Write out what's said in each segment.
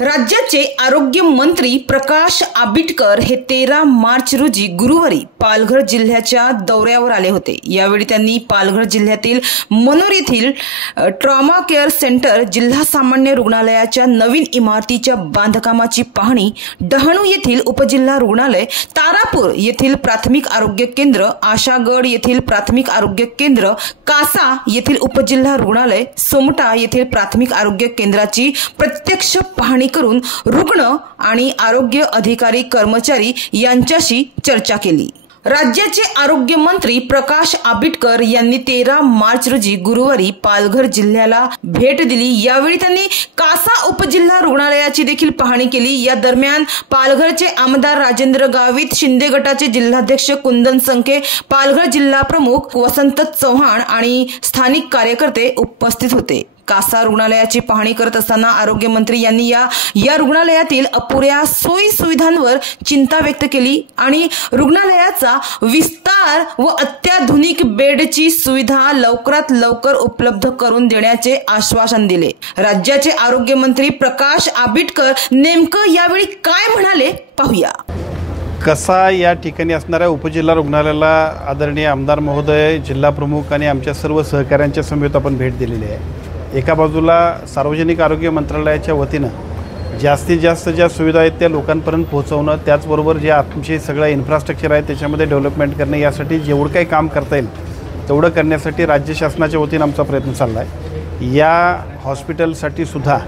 राज्याचे आरोग्य मंत्री प्रकाश आंबेडकर हे 13 मार्च रोजी गुरुवारी पालघर जिल्ह्याच्या दौऱ्यावर आले होते। यावेळी त्यांनी पालघर जिल्ह्यातील मनोर येथील ट्रॉमा केअर सेंटर, जिल्हा सामान्य रुग्णालयाच्या नवीन इमारतीच्या बांधकामाची पाहणी, डहाणू येथील उपजिल्हा रुग्णालय, तारापूर येथील प्राथमिक आरोग्य केंद्र, आशागड येथील प्राथमिक आरोग्य केंद्र, कासा येथील उपजिल्हा रुग्णालय, सोमटा येथील प्राथमिक आरोग्य केंद्राची प्रत्यक्ष पाहणी करून रुग्ण आणि आरोग्य अधिकारी कर्मचारी यांच्याशी चर्चा केली। राज्याचे आरोग्य मंत्री प्रकाश आंबेडकर यांनी 13 मार्च रोजी गुरुवारी पालघर जिल्ह्याला भेट दिली। यावेळी त्यांनी कासा उपजिल्हा रुग्णालयाची देखील पाहणी केली। या दरम्यान पालघरचे आमदार राजेंद्र गावित, शिंदे गटाचे जिल्हाध्यक्ष कुंदन संखे, पालघर जिल्हा प्रमुख वसंत चव्हाण आणि स्थानिक कार्यकर्ते उपस्थित होते। कासा रुग्णालयाची पाहणी करत असताना आरोग्य मंत्री यांनी या रुग्णालयातील अपुऱ्या सोयी सुविधांवर चिंता व्यक्त केली आणि रुग्णालयाचा विस्तार व अत्याधुनिक बेडची सुविधा लवकरात लवकर उपलब्ध करून देण्याचे आश्वासन दिले। राज्याचे आरोग्य मंत्री प्रकाश आंबेडकर नेमकं यावेळी काय म्हणाले पाहूया। कसा या ठिकाणी असणाऱ्या उपजिल्हा रुग्णालयाला आदरणीय आमदार महोदय, जिल्हा प्रमुख आणि आमच्या सर्व सहकाऱ्यांच्या समेत आपण भेट दिलेली आहे। एका बाजूला सार्वजनिक आरोग्य मंत्रालयाच्या वतीनं जास्तीत जास्त ज्या सुविधा आहेत त्या लोकांपर्यंत पोहोचवणं, त्याचबरोबर जे आमचे सगळं इन्फ्रास्ट्रक्चर आहे त्याच्यामध्ये डेव्हलपमेंट करणं, यासाठी जेवढं काही काम करता येईल तेवढं करण्यासाठी राज्य शासनाच्या वतीनं आमचा प्रयत्न चालला आहे। या हॉस्पिटलसाठी सुद्धा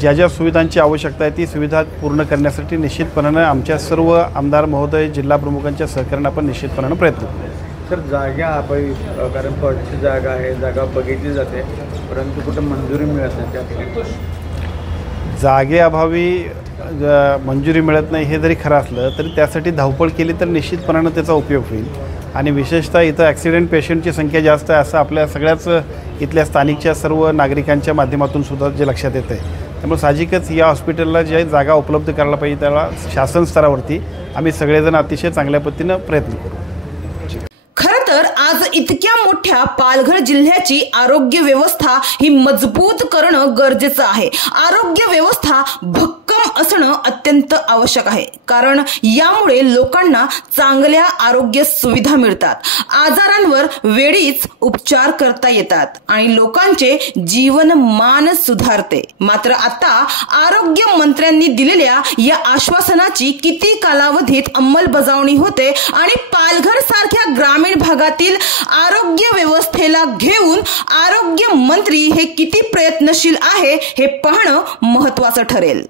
ज्या ज्या सुविधांची आवश्यकता आहे ती सुविधा पूर्ण करण्यासाठी निश्चितपणानं आमच्या सर्व आमदार महोदय, जिल्हा प्रमुखांच्या सहकार्यानं आपण निश्चितपणानं प्रयत्न करू। सर, जागा अभावी, कारण पडची जागा आहे, जागा बघितली जाते परंतु कुठं मंजुरी मिळत नाही। त्या ठिकाणी जागेअभावी मंजुरी मिळत नाही हे जरी खरं असलं तरी त्यासाठी धावपळ केली तर निश्चितपणानं त्याचा उपयोग होईल। आणि विशेषतः इथं ॲक्सिडेंट पेशंटची संख्या जास्त आहे असं आपल्या सगळ्याच इथल्या स्थानिकच्या सर्व नागरिकांच्या माध्यमातून सुद्धा जे लक्षात येतं आहे। त्यामुळे साहजिकच या हॉस्पिटलला जी जागा उपलब्ध करायला पाहिजे त्याला शासन स्तरावरती आम्ही सगळेजण अतिशय चांगल्या पद्धतीनं प्रयत्न करू। खरं तर आज इतक्या मोठ्या पालघर जिल्ह्याची आरोग्य व्यवस्था ही मजबूत करणं गरजेचं आहे। आरोग्य व्यवस्था भक्कम असणं अत्यंत आवश्यक आहे, कारण यामुळे लोकांना चांगल्या आरोग्य सुविधा मिळतात, आजारांवर वेळीच उपचार करता येतात आणि लोकांचे जीवनमान सुधारते। मात्र आता आरोग्य मंत्र्यांनी दिलेल्या या आश्वासनाची किती कालावधीत अंमलबजावणी होते आणि पालघर सारख्या ग्रामीण भागातील आरोग्य व्यवस्थेला घेऊन आरोग्य मंत्री हे किती प्रयत्नशील आहे हे पाहणं महत्त्वाचं ठरेल।